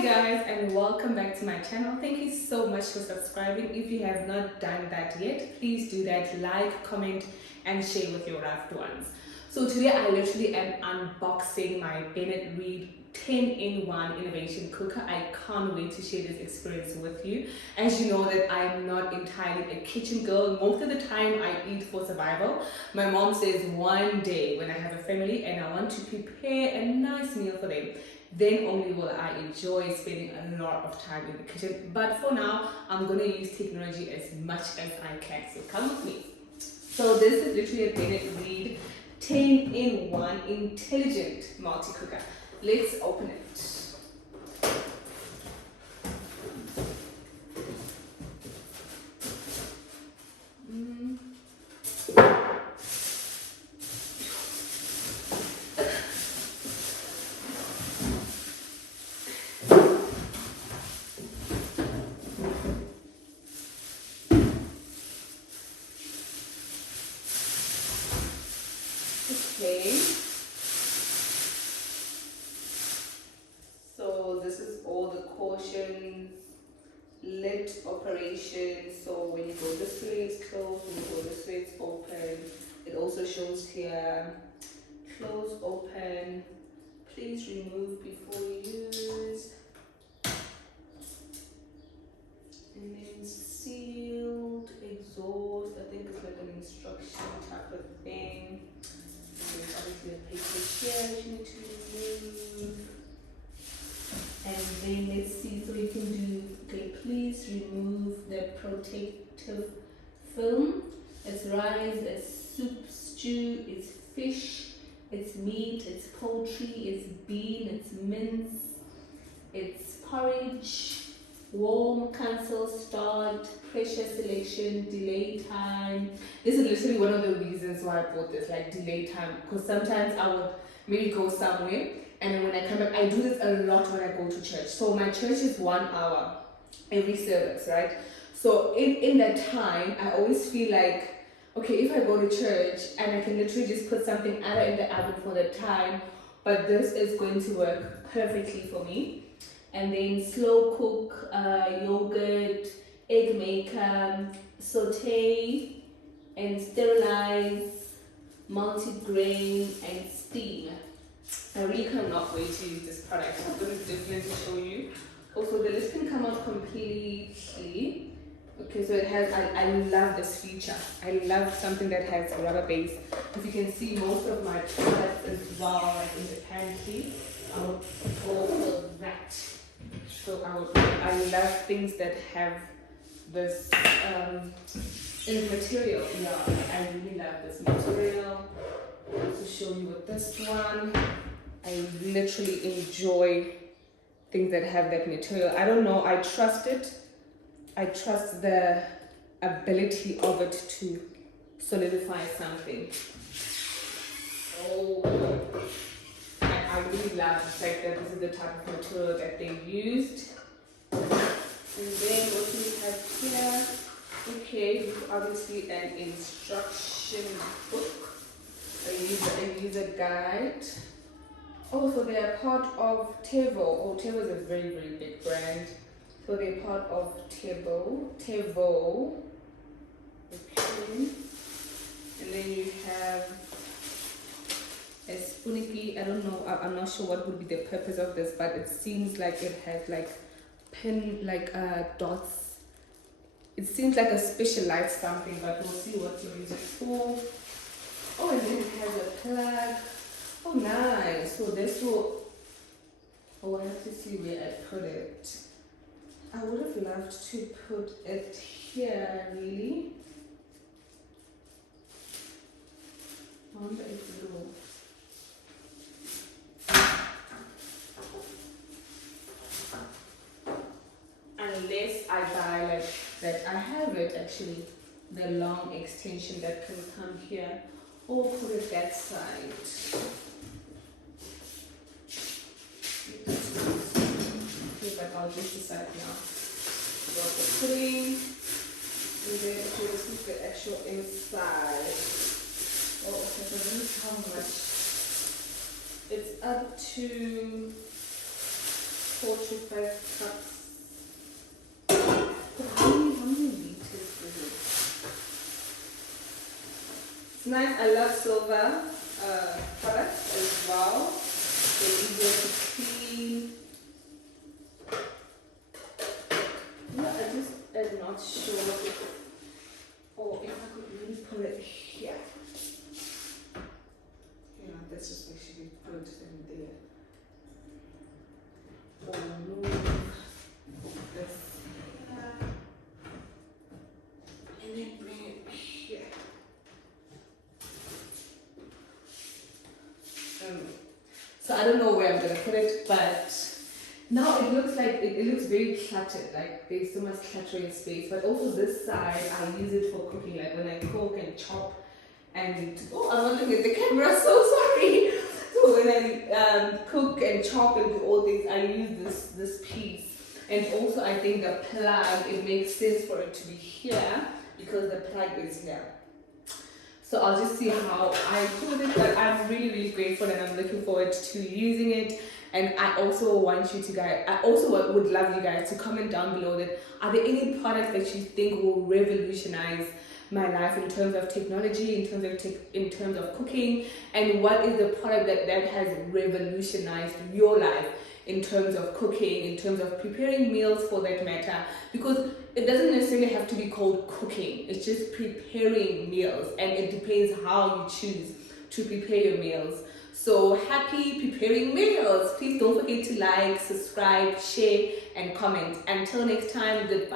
Hi guys, and welcome back to my channel. Thank you so much for subscribing. If you have not done that yet, please do that. Like, comment and share with your loved ones. So today I literally am unboxing my Bennet 10-in-1 innovation cooker. I can't wait to share this experience with you. As you know that I am not entirely a kitchen girl. Most of the time I eat for survival. My mom says one day when I have a family and I want to prepare a nice meal for them, then only will I enjoy spending a lot of time in the kitchen. But for now, I'm going to use technology as much as I can. So come with me. So this is literally a Bennet 10-in-1 intelligent multi-cooker. Let's open it. Okay, so this is all the cautions, lid operation. So when you go this way it's closed, when you go this way it's open. It also shows here, close, open, please remove before use, and then sealed, exhaust, I think it's like an instruction type of thing. There's obviously a paper here which you need to remove. And then let's see, so you can do, okay, please remove the protective film. It's rice, it's soup, stew, it's fish, it's meat, it's poultry, it's bean, it's mince, it's porridge, warm, cancel, start, pressure selection, delay time. This is literally one of the reasons why I bought this, like delay time, because sometimes I would maybe go somewhere and then when I come back, I do this a lot when I go to church. So my church is 1 hour every service, right? So in that time, I always feel like, okay, if I go to church and I can literally just put something either in the oven for the time, but this is going to work perfectly for me. And then slow cook, yogurt, egg maker, saute and sterilize, multi-grain and steam. I really cannot wait to use this product. I'm going to definitely show you. Also, the lid can come out completely. Okay, so it has, I love this feature. I love something that has a rubber base. If you can see most of my products as well, like in the pantry, I would go for that. So I love things that have this in the material. Yeah, I really love this material. I'll also show you with this one. I literally enjoy things that have that material. I don't know, I trust it. I trust the ability of it to solidify something. Oh, I really love the fact that this is the type of material that they used. And then what do we have here? Okay, obviously an instruction book. A user guide. Oh, so they are part of Tevo. Oh, Tevo is a very, very big brand. So they're part of Tevo. Okay. And then you have a spoonicky. I don't know. I'm not sure what would be the purpose of this, but it seems like it has like dots. It seems like a specialized something, but we'll see what you use it for. Oh, and then it has a plug. Oh, nice. So this will, oh, I have to see where I put it. I would have loved to put it here, really. I wonder if it will. Unless I buy like that, I have it actually, the long extension that can come here, or put it that side. Okay, but I'll just decide now. Got the pudding, and then okay, this is the actual inside. Oh, okay, so this is how much. It's up to 4 to 5 cups. But how many liters is it? It's nice. I love silver products as well. They're easier to clean. Yeah, I'm not sure if I could really put it here. Yeah, that's just actually good in there. Or move this here. And then bring it here. So I don't know where I'm gonna put it, but now it looks like it looks very cluttered, like there's so much cluttering space. But also this side, I use it for cooking, like when I cook and chop and I'm not looking at the camera, so sorry. So when I cook and chop and do all things, I use this piece. And also I think the plug, it makes sense for it to be here because the plug is here. So I'll just see how I put it, but I'm really, really grateful and I'm looking forward to using it. And I also want you to guys, I also would love you guys to comment down below that are there any products that you think will revolutionize my life in terms of technology, in terms of cooking, and what is the product that has revolutionized your life in terms of cooking, in terms of preparing meals for that matter, because it doesn't necessarily have to be called cooking, it's just preparing meals, and it depends how you choose to prepare your meals. So happy preparing meals. Please don't forget to like, subscribe, share and comment. Until next time, goodbye.